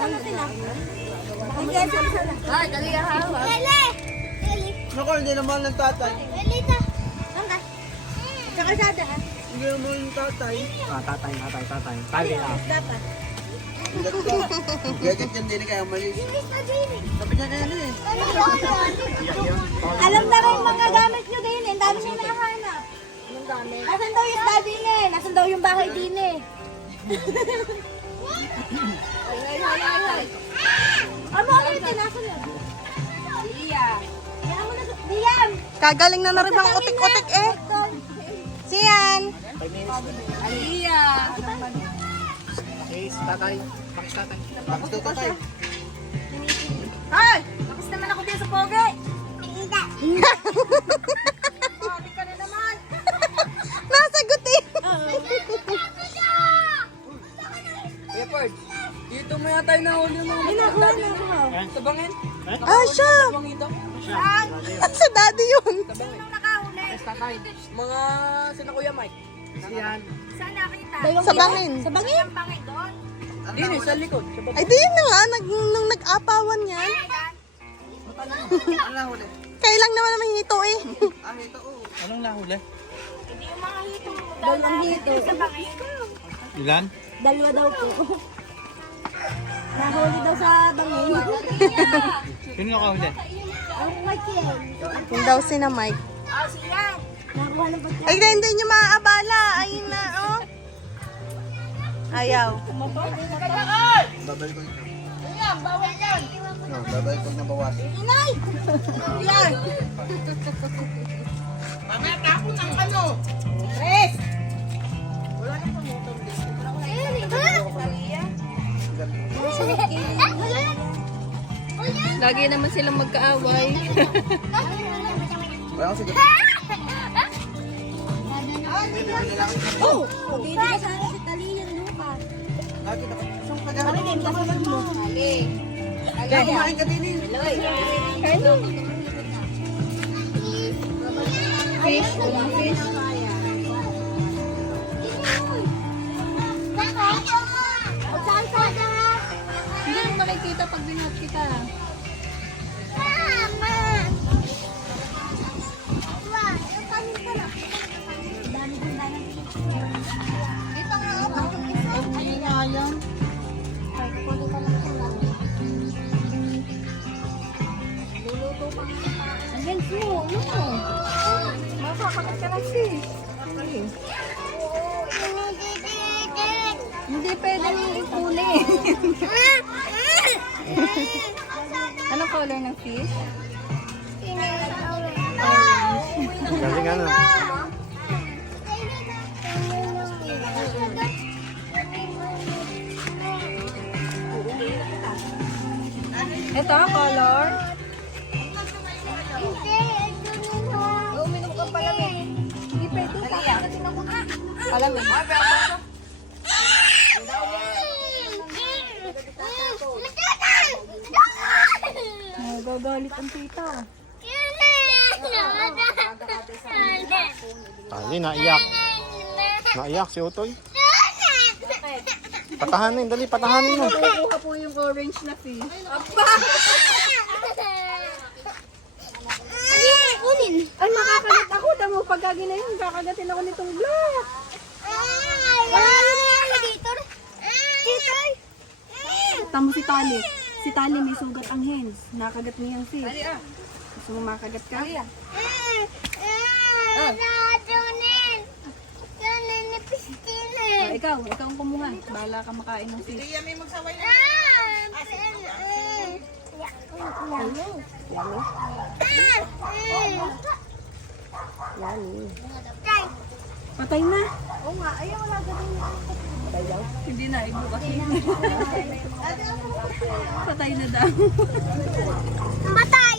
Nasaan na sila? Ay, dali ha. Naku, hindi naman ng tatay. Sa kalsada ha? Hindi naman ng tatay. Tatay. Tali na. Dapat. Gagat yan din kaya mali. Sabi niya na yan eh. Alam na rin mga gamit nyo din eh. Ang dami nyo nahanap. Anong gamit? Nasaan daw yung daddy niya eh? Nasaan daw yung bahay din eh? Ay. Ano yun? Nasaan yun? Liam! Kagaling na rin bang utik-utik eh. Siyan. Aliyah! Pakis, tatay. Bakit daw tatay? Ay! Bakit naman ako dito sa pogi? Hindi ka na naman. Nasagot eh. Leopard, dito mo yata yung nahuli yung mga Inakuha na ako. Tabangin. Ah, siya. Tabangin ito. Sa daddy yun. Sino nakahuli? Tatay. Mga sila Kuya Mike. Siyan. Saan nakita? Sa bangin. Sa bangin? Ang bangin doon? Dini, sa likod. Ay, di yun na nga. Nung nag-apawan yan. Ano nahuli? Kailang naman ito eh. Ah, ito oh. Anong nahuli? Hindi yung mga hito. Dalawang hito. Sa bangin. Ilan? Dalawa daw po. Nahuli daw sa bangin. Sino nakahuli? Ang Michael. Yung daw si na Mike. Ah, siya. Nakuha ng pagkain. Ay, hindi nyo maaabala. Ayun na, oh. Ayaw. Babalik ko ito. No, babalik ko na bawas. Inay! Yan! Mamaya tapon ang ano. Tres! Lagi naman silang magkaaway. Wala ko sige. Oh! Pabili ka sana si Tali yung lupa. Nakita ko. Saan ka Kami din, kasunod mo. Ali. Kaya kumain ka din eh. Hello. Fish. Fish. Hindi mo makikita pag binat kita. Against mo, no. Makakagat ka ng fish. Hindi pwedeng ipuli. Anong color ng fish? Galing ano? Ito, color. Uminom ka pala, eh. Hindi pwede. Kakagatin ako. Alam mo. Nagagalit ang tita. Tali, naiyak. Naiyak si Utoy. Patahanin, dali, patahanin mo. Kukuha po yung orange na fish. Ay, makakalit ako. Damo, pagkagi na yun, kakagatin ako nitong black. Tamo si Tali. Si Tali may sugat ang hands. Nakagat niya yung fish. Gusto mo makagat ka? Ikaw ang kumuha. Bahala ka makain ng fish. Patay na. Oo nga, ayaw wala ganun. Hindi na, ibukas na. Patay na daw. Patay!